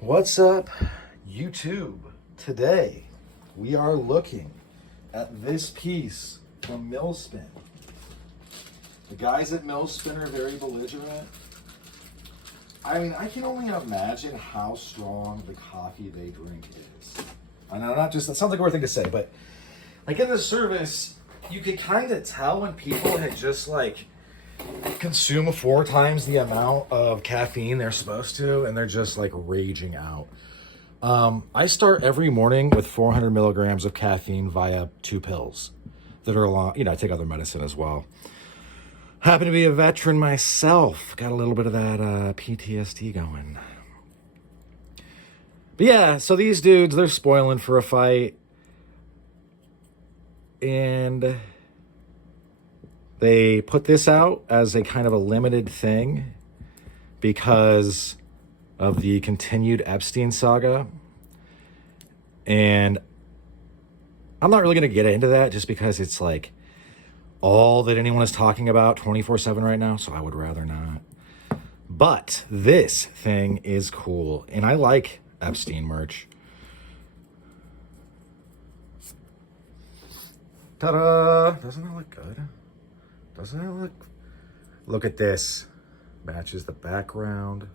What's up, YouTube? Today, we are looking at this piece from MILSPIN. The guys at MILSPIN are very belligerent. I mean, I can only imagine how strong the coffee they drink is. I know, not just, that sounds like a weird thing to say, but like in the service, you could kind of tell when people had just like consume 4 times the amount of caffeine they're supposed to, and they're just like raging out. I start every morning with 400 milligrams of caffeine via 2 pills that are along, I take other medicine as well. Happen to be a veteran myself. Got a little bit of that PTSD going. But yeah, so these dudes, they're spoiling for a fight. And they put this out as a kind of a limited thing because of the continued Epstein saga. And I'm not really going to get into that just because it's like all that anyone is talking about 24/7 right now, so I would rather not. But this thing is cool, and I like Epstein merch. Ta-da! Doesn't it look good? Doesn't it look... Look at this. Matches the background.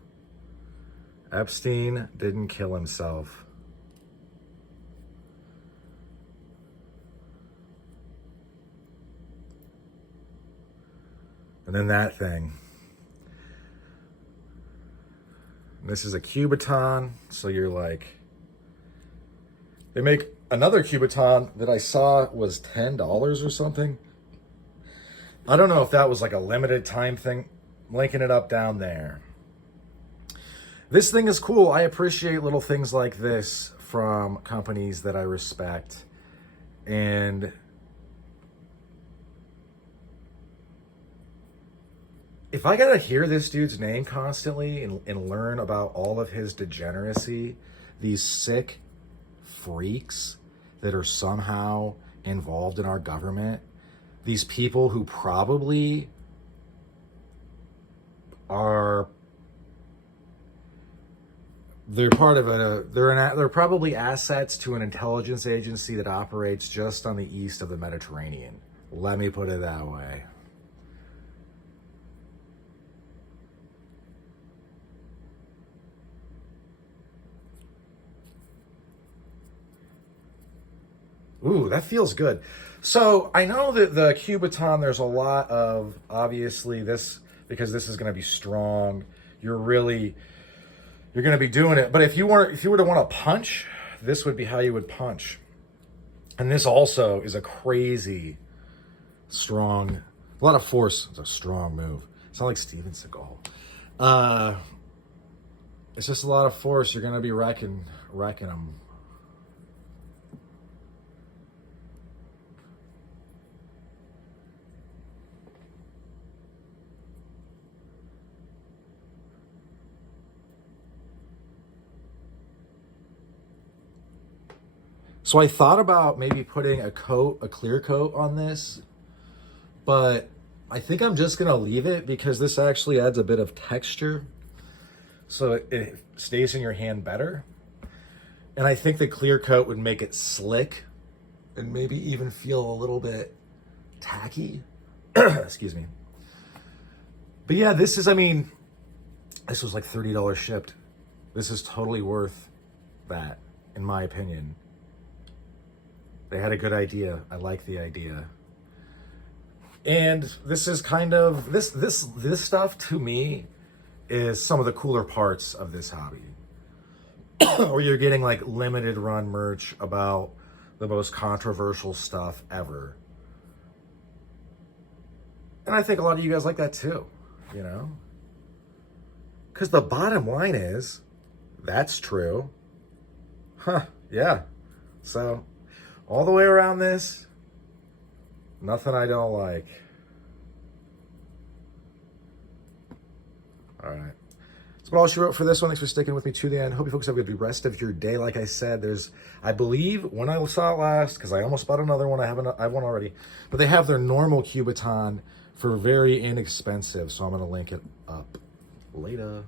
Epstein didn't kill himself. And then that thing. This is a Kubaton, so you're like... They make another Kubaton that I saw was $10 or something. I don't know if that was like a limited time thing. Linking it up down there. This thing is cool. I appreciate little things like this from companies that I respect. And if I gotta hear this dude's name constantly and learn about all of his degeneracy, these sick freaks that are somehow involved in our government, these people who probably are, they're part of they're probably assets to an intelligence agency that operates just on the east of the Mediterranean. Let me put it that way. Ooh, that feels good. So I know that the Kubaton, there's a lot of, obviously this, because this is going to be strong, you're going to be doing it. But if you were to want to punch, this would be how you would punch. And this also is a crazy strong, a lot of force. It's a strong move. It's not like Steven Seagal. It's just a lot of force. You're going to be wrecking them. So I thought about maybe putting a clear coat on this, but I think I'm just gonna leave it because this actually adds a bit of texture, so it stays in your hand better. And I think the clear coat would make it slick and maybe even feel a little bit tacky. Excuse me. But yeah, this is, I mean, this was like $30 shipped. This is totally worth that, in my opinion. They had a good idea. I like the idea. And this is kind of, this stuff to me is some of the cooler parts of this hobby. Or you're getting like limited run merch about the most controversial stuff ever. And I think a lot of you guys like that too, you know? Because the bottom line is, that's true. Huh, yeah. So, all the way around this, nothing I don't like. All right. That's about all she wrote for this one. Thanks for sticking with me to the end. Hope you folks have a good rest of your day. Like I said, I believe, when I saw it last, because I almost bought another one. I have one already. But they have their normal Kubaton for very inexpensive. So I'm going to link it up later.